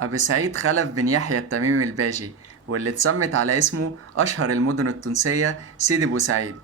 أبو سعيد خلف بن يحيى التميمي الباجي، واللي اتسمت على اسمه أشهر المدن التونسية سيدي بوسعيد.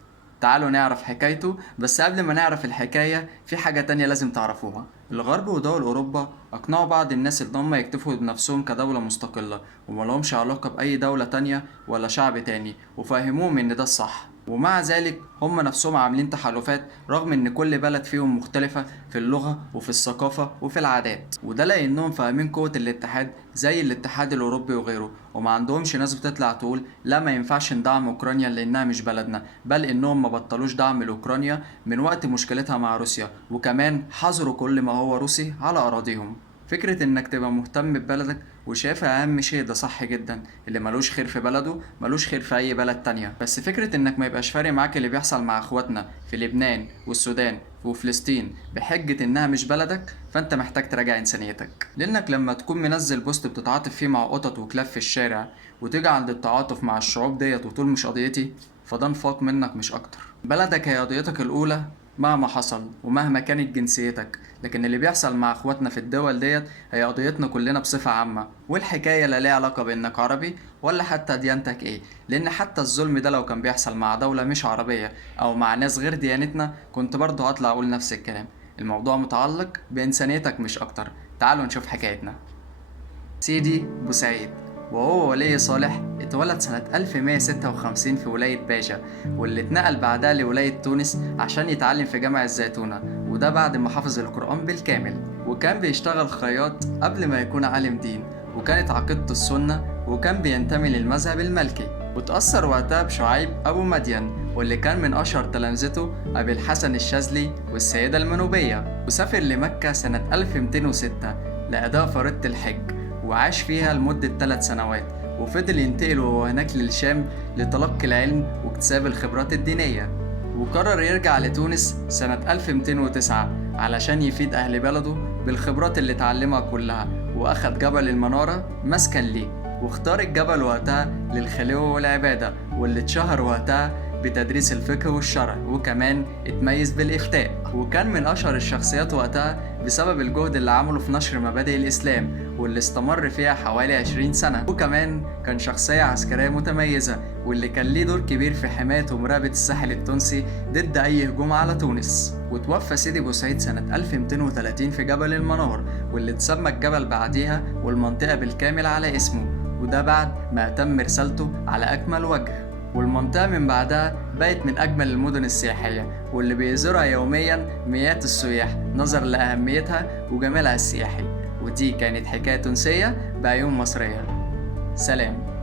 تعالوا نعرف حكايته، بس قبل ما نعرف الحكاية في حاجة تانية لازم تعرفوها. الغرب ودول أوروبا أقنعوا بعض الناس إن هم يكتفوا بنفسهم كدولة مستقلة وملهمش علاقة بأي دولة تانية ولا شعب تاني، وفهموهم إن ده الصح. ومع ذلك هم نفسهم عاملين تحالفات رغم ان كل بلد فيهم مختلفة في اللغة وفي الثقافة وفي العادات، وده لانهم فاهمين قوة الاتحاد زي الاتحاد الاوروبي وغيره، وما عندهمش ناس بتطلع تقول لا ما ينفعش ندعم اوكرانيا لانها مش بلدنا، بل انهم ما بطلوش دعم لاوكرانيا من وقت مشكلتها مع روسيا، وكمان حظروا كل ما هو روسي على اراضيهم. فكرة انك تبقى مهتم ببلدك وشايفها اهم شيء ده صح جدا، اللي ملوش خير في بلده ملوش خير في اي بلد تانية. بس فكرة انك ما يبقاش فارق معاك اللي بيحصل مع اخواتنا في لبنان والسودان وفلسطين بحجة انها مش بلدك، فانت محتاج تراجع انسانيتك. لانك لما تكون منزل بوست بتتعاطف فيه مع قطط وكلاب في الشارع، وتيجي عند التعاطف مع الشعوب ديت وتقول مش قضيتي، فده نفاق منك مش اكتر. بلدك هي قضيتك الاولى مهما حصل ومهما كانت جنسيتك، لكن اللي بيحصل مع اخواتنا في الدول ديت هي قضيتنا كلنا بصفة عامة. والحكاية لا ليها علاقة بانك عربي ولا حتى ديانتك ايه، لان حتى الظلم ده لو كان بيحصل مع دولة مش عربية او مع ناس غير ديانتنا كنت برضه هطلع اقول نفس الكلام. الموضوع متعلق بانسانيتك مش اكتر. تعالوا نشوف حكايتنا. سيدي بوسعيد، وهو ولي صالح، اتولد سنة 1156 في ولاية باشا، واللي اتنقل بعدها لولاية تونس عشان يتعلم في جامع الزيتونة، وده بعد ما حفظ القرآن بالكامل. وكان بيشتغل خياط قبل ما يكون عالم دين، وكانت عقيدته السنة، وكان بينتمي للمذهب المالكي. وتأثر وقتها بشعيب أبو مدين، واللي كان من أشهر تلامذته أبي الحسن الشاذلي والسيدة المنوبية. وسافر لمكة سنة 1206 لأداء فريضة الحج، وعاش فيها لمدة 3 سنوات، وفضل ينتقل وهو هناك للشام لتلقي العلم واكتساب الخبرات الدينية. وقرر يرجع لتونس سنة 1209 علشان يفيد أهل بلده بالخبرات اللي اتعلمها كلها، وأخد جبل المنارة مسكن ليه، واختار الجبل وقتها للخلوة والعبادة، واللي اتشهر وقتها بتدريس الفقه والشرع، وكمان اتميز بالإفتاء، وكان من أشهر الشخصيات وقتها بسبب الجهد اللي عمله في نشر مبادئ الإسلام، واللي استمر فيها حوالي 20 سنة. وكمان كان شخصية عسكرية متميزة، واللي كان ليه دور كبير في حماية ومراقبة الساحل التونسي ضد أي هجوم على تونس. وتوفى سيدي بوسعيد سنة 1230 في جبل المنار، واللي اتسمى الجبل بعديها والمنطقة بالكامل على اسمه، وده بعد ما أتم رسالته على أكمل وجه. والمنطقة من بعدها بقت من أجمل المدن السياحية، واللي بيزورها يوميا مئات السياح نظرا لأهميتها وجمالها السياحي. ودي كانت حكاية تونسية بعيون مصرية. سلام.